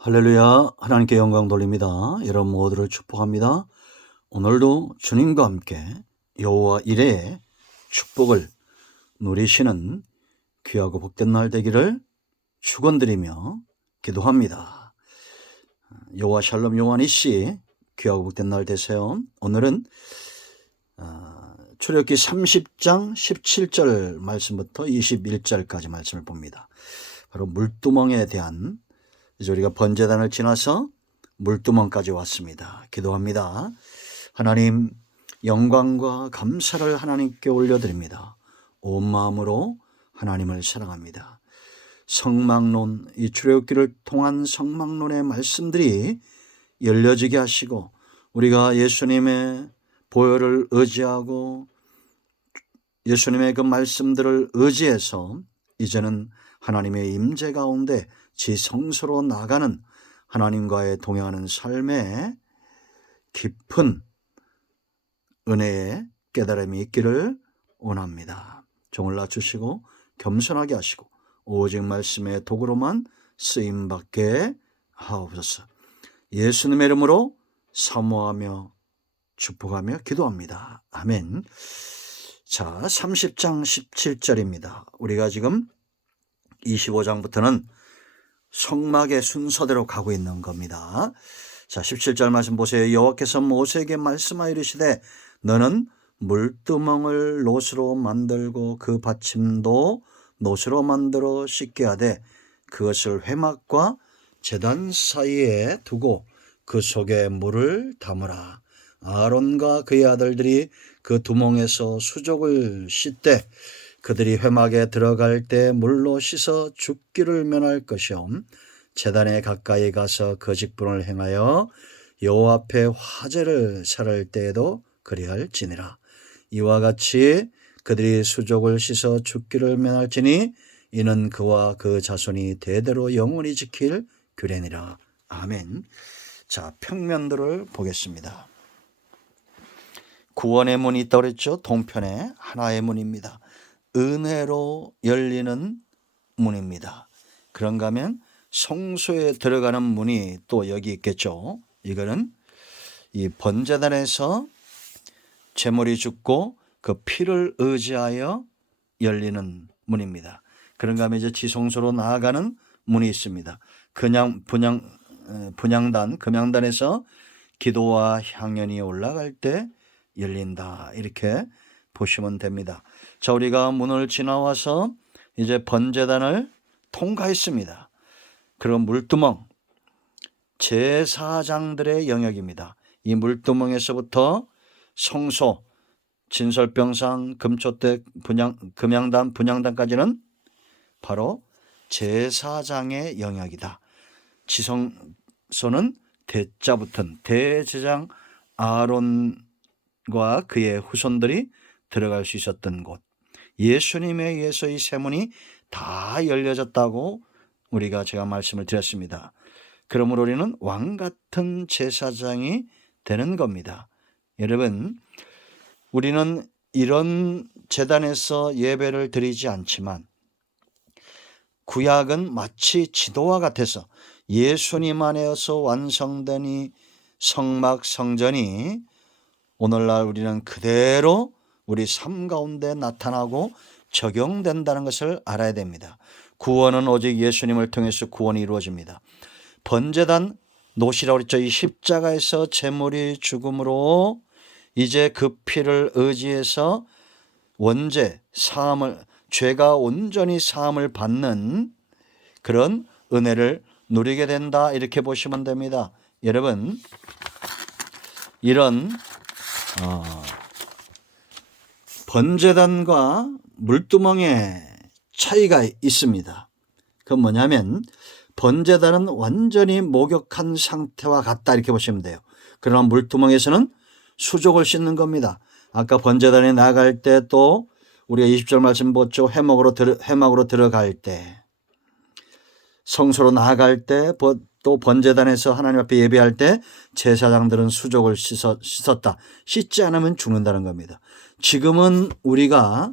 할렐루야. 하나님께 영광 돌립니다. 여러분 모두를 축복합니다. 오늘도 주님과 함께 여호와 이레의 축복을 누리시는 귀하고 복된 날 되기를 축원드리며 기도합니다. 여호와 샬롬 여호와 니시 귀하고 복된 날 되세요. 오늘은 출애굽기 30장 17절 말씀부터 21절까지 말씀을 봅니다. 바로 물두멍에 대한, 이제 우리가 번제단을 지나서 물두멍까지 왔습니다. 기도합니다. 하나님, 영광과 감사를 하나님께 올려드립니다. 온 마음으로 하나님을 사랑합니다. 성막론, 이 출애굽기를 통한 성막론의 말씀들이 열려지게 하시고, 우리가 예수님의 보혈을 의지하고 예수님의 그 말씀들을 의지해서 이제는 하나님의 임재 가운데 지성소로 나가는 하나님과의 동행하는 삶의 깊은 은혜의 깨달음이 있기를 원합니다. 종을 낮추시고 겸손하게 하시고 오직 말씀의 도구로만 쓰임받게 하옵소서. 예수님의 이름으로 사모하며 축복하며 기도합니다. 아멘. 자, 30장 17절입니다. 우리가 지금 25장부터는 성막의 순서대로 가고 있는 겁니다. 자, 17절 말씀 보세요. 여호와께서 모세에게 말씀하여 이르시되 너는 물두멍을 놋으로 만들고 그 받침도 놋으로 만들어 씻게 하되 그것을 회막과 제단 사이에 두고 그 속에 물을 담으라. 아론과 그의 아들들이 그 두멍에서 수족을 씻되 그들이 회막에 들어갈 때 물로 씻어 죽기를 면할 것이요 제단에 가까이 가서 그 직분을 행하여 여호와 앞에 화제를 차릴 때에도 그리할지니라. 이와 같이 그들이 수족을 씻어 죽기를 면할지니 이는 그와 그 자손이 대대로 영원히 지킬 규례니라. 아멘. 자, 평면도를 보겠습니다. 구원의 문이 있다고 그랬죠. 동편에 하나의 문입니다. 은혜로 열리는 문입니다. 그런가 하면 성소에 들어가는 문이 또 여기 있겠죠. 이거는 이 번제단에서 제물이 죽고 그 피를 의지하여 열리는 문입니다. 그런가 하면 이제 지성소로 나아가는 문이 있습니다. 그냥 분향단, 금향단에서 기도와 향연이 올라갈 때 열린다. 이렇게 보시면 됩니다. 자, 우리가 문을 지나와서 이제 번제단을 통과했습니다. 그럼 물두멍, 제사장들의 영역입니다. 이 물두멍에서부터 성소, 진설병상, 금초대, 금양단, 분향단까지는 바로 제사장의 영역이다. 지성소는 대자 붙은 대제사장 아론과 그의 후손들이 들어갈 수 있었던 곳, 예수님에 의해서 이 세 문이 다 열려졌다고 제가 말씀을 드렸습니다. 그러므로 우리는 왕같은 제사장이 되는 겁니다. 여러분, 우리는 이런 제단에서 예배를 드리지 않지만 구약은 마치 지도와 같아서 예수님 안에서 완성된 이 성막 성전이 오늘날 우리는 그대로 우리 삶 가운데 나타나고 적용된다는 것을 알아야 됩니다. 구원은 오직 예수님을 통해서 구원이 이루어집니다. 번제단 놋이라고 그랬죠. 이 십자가에서 제물이 죽음으로 이제 그 피를 의지해서 원죄 사함을, 죄가 온전히 사함을 받는 그런 은혜를 누리게 된다. 이렇게 보시면 됩니다. 여러분, 이런 번제단과 물두멍의 차이가 있습니다. 그건 뭐냐면 번제단은 완전히 목욕한 상태와 같다 이렇게 보시면 돼요. 그러나 물두멍에서는 수족을 씻는 겁니다. 아까 번제단에 나갈 때 또 우리가 20절 말씀 보죠. 회막으로 들어갈 때, 성소로 나아갈 때, 또 번제단에서 하나님 앞에 예배할 때 제사장들은 수족을 씻었다. 씻지 않으면 죽는다는 겁니다. 지금은 우리가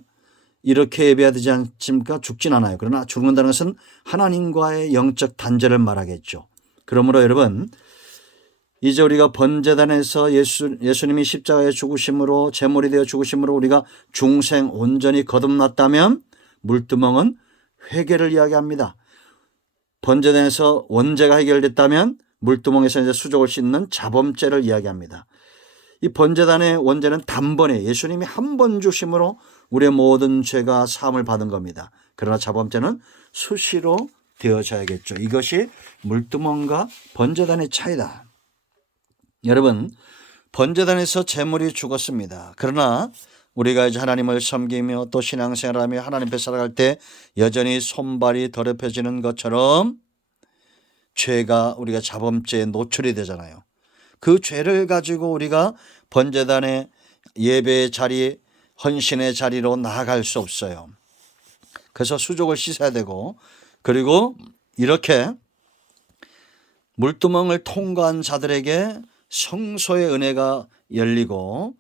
이렇게 예배하지 않습니까? 죽진 않아요. 그러나 죽는다는 것은 하나님과의 영적 단절을 말하겠죠. 그러므로 여러분, 이제 우리가 번제단에서 예수님이 십자가에 죽으심으로 제물이 되어 죽으심으로 우리가 중생 온전히 거듭났다면 물두멍은 회개를 이야기합니다. 번제단에서 원죄가 해결됐다면 물두멍에서 이제 수족을 씻는 자범죄를 이야기합니다. 이 번제단의 원죄는 단번에 예수님이 한 번 주심으로 우리의 모든 죄가 사함을 받은 겁니다. 그러나 자범죄는 수시로 되어져야겠죠. 이것이 물두멍과 번제단의 차이다. 여러분, 번제단에서 제물이 죽었습니다. 그러나 우리가 이제 하나님을 섬기며 또 신앙생활하며 하나님 앞에 살아갈 때 여전히 손발이 더럽혀지는 것처럼 죄가 우리가 자범죄에 노출이 되잖아요. 그 죄를 가지고 우리가 번제단의 예배의 자리, 헌신의 자리로 나아갈 수 없어요. 그래서 수족을 씻어야 되고, 그리고 이렇게 물두멍을 통과한 자들에게 성소의 은혜가 열리고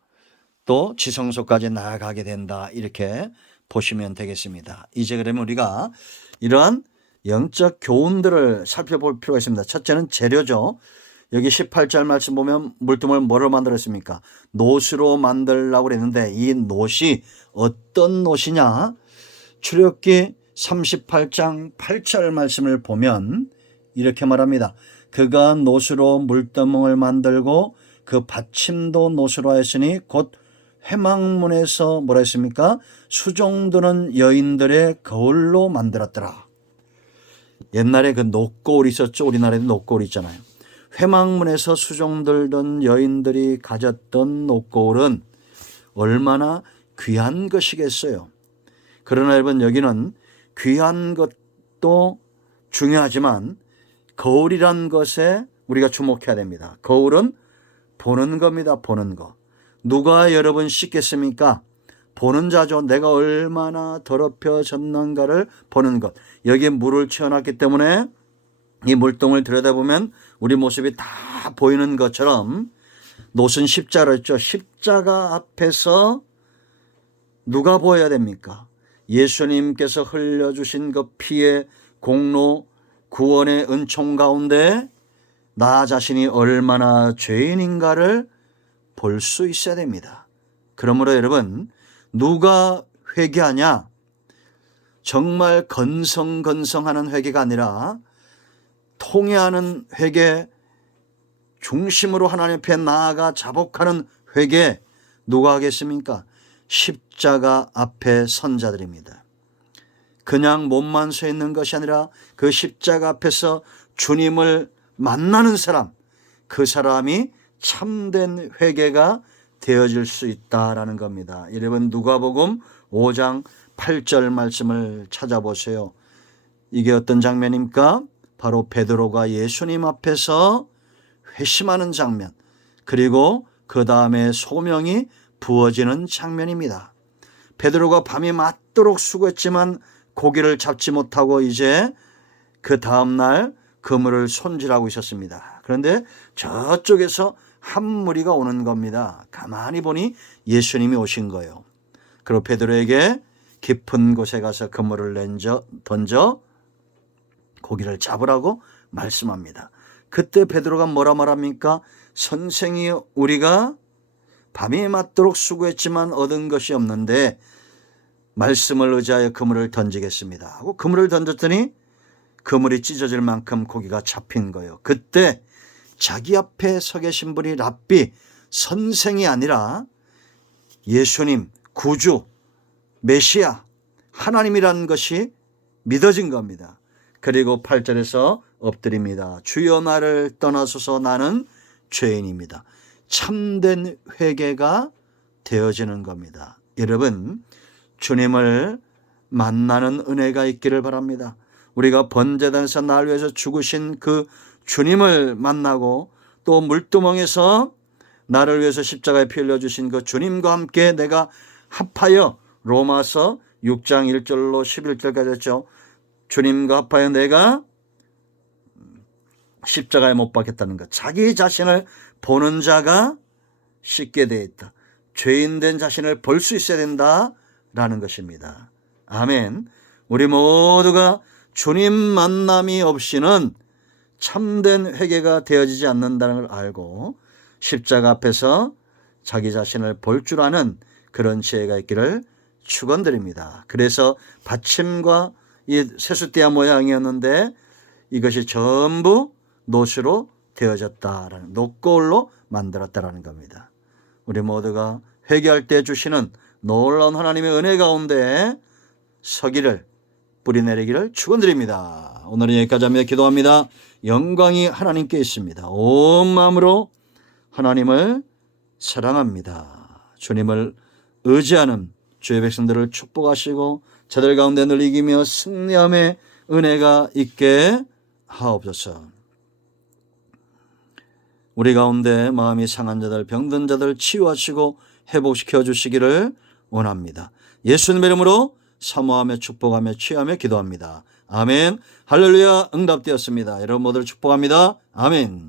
또 지성소까지 나아가게 된다, 이렇게 보시면 되겠습니다. 이제 그러면 우리가 이러한 영적 교훈들을 살펴볼 필요가 있습니다. 첫째는 재료죠. 여기 18절 말씀 보면 물두멍을 뭐로 만들었습니까? 놋으로 만들려고 그랬는데 이 놋이 어떤 놋이냐? 출애굽기 38장 8절 말씀을 보면 이렇게 말합니다. 그가 놋으로 물두멍을 만들고 그 받침도 놋으로 하였으니 곧 회막문에서 뭐라 했습니까? 수종드는 여인들의 거울로 만들었더라. 옛날에 그 놋거울 있었죠. 우리나라에도 놋거울 있잖아요. 회막문에서 수종들던 여인들이 가졌던 놋거울은 얼마나 귀한 것이겠어요. 그러나 여러분, 여기는 귀한 것도 중요하지만 거울이란 것에 우리가 주목해야 됩니다. 거울은 보는 겁니다. 보는 거. 누가 여러분 씻겠습니까? 보는 자죠. 내가 얼마나 더럽혀졌는가를 보는 것. 여기에 물을 채워놨기 때문에 이 물동을 들여다보면 우리 모습이 다 보이는 것처럼 놋은 십자가로 했죠. 십자가 앞에서 누가 보여야 됩니까? 예수님께서 흘려주신 그 피의 공로, 구원의 은총 가운데 나 자신이 얼마나 죄인인가를 볼 수 있어야 됩니다. 그러므로 여러분, 누가 회개하냐? 정말 건성건성하는 회개가 아니라 통회하는 회개, 중심으로 하나님 앞에 나아가 자복하는 회개, 누가 하겠습니까? 십자가 앞에 선 자들입니다. 그냥 몸만 서 있는 것이 아니라 그 십자가 앞에서 주님을 만나는 사람, 그 사람이 참된 회개가 되어질 수 있다라는 겁니다. 여러분, 누가복음 5장 8절 말씀을 찾아보세요. 이게 어떤 장면입니까? 바로 베드로가 예수님 앞에서 회심하는 장면, 그리고 그 다음에 소명이 부어지는 장면입니다. 베드로가 밤이 맞도록 수고했지만 고기를 잡지 못하고 이제 그 다음날 그물을 손질하고 있었습니다. 그런데 저쪽에서 한 무리가 오는 겁니다. 가만히 보니 예수님이 오신 거예요. 그리고 베드로에게 깊은 곳에 가서 그물을 던져 고기를 잡으라고 말씀합니다. 그때 베드로가 뭐라 말합니까? 선생이, 우리가 밤이 맞도록 수고했지만 얻은 것이 없는데 말씀을 의지하여 그물을 던지겠습니다 하고 그물을 던졌더니 그물이 찢어질 만큼 고기가 잡힌 거예요. 그때 자기 앞에 서 계신 분이 랍비, 선생이 아니라 예수님, 구주, 메시아, 하나님이라는 것이 믿어진 겁니다. 그리고 8절에서 엎드립니다. 주여 나를 떠나소서, 나는 죄인입니다. 참된 회개가 되어지는 겁니다. 여러분, 주님을 만나는 은혜가 있기를 바랍니다. 우리가 번제단에서 날 위해서 죽으신 그 주님을 만나고 또 물두멍에서 나를 위해서 십자가에 피 흘려주신 그 주님과 함께 내가 합하여, 로마서 6장 1절로 11절까지 했죠. 주님과 합하여 내가 십자가에 못 박혔다는 것. 자기 자신을 보는 자가 씻게 되어 있다. 죄인된 자신을 볼 수 있어야 된다라는 것입니다. 아멘. 우리 모두가 주님 만남이 없이는 참된 회개가 되어지지 않는다는 걸 알고 십자가 앞에서 자기 자신을 볼 줄 아는 그런 지혜가 있기를 축원드립니다. 그래서 받침과 이 세숫대야 모양이었는데 이것이 전부 노수로 되어졌다라는, 녹거울로 만들었다라는 겁니다. 우리 모두가 회개할 때 주시는 놀라운 하나님의 은혜 가운데 서기를, 뿌리내리기를 축원드립니다. 오늘은 여기까지 하며 기도합니다. 영광이 하나님께 있습니다. 온 마음으로 하나님을 사랑합니다. 주님을 의지하는 주의 백성들을 축복하시고 저들 가운데 늘 이기며 승리함의 은혜가 있게 하옵소서. 우리 가운데 마음이 상한 자들, 병든 자들 치유하시고 회복시켜 주시기를 원합니다. 예수님의 이름으로 사모하며 축복하며 취하며 기도합니다. 아멘. 할렐루야. 응답되었습니다. 여러분 모두를 축복합니다. 아멘.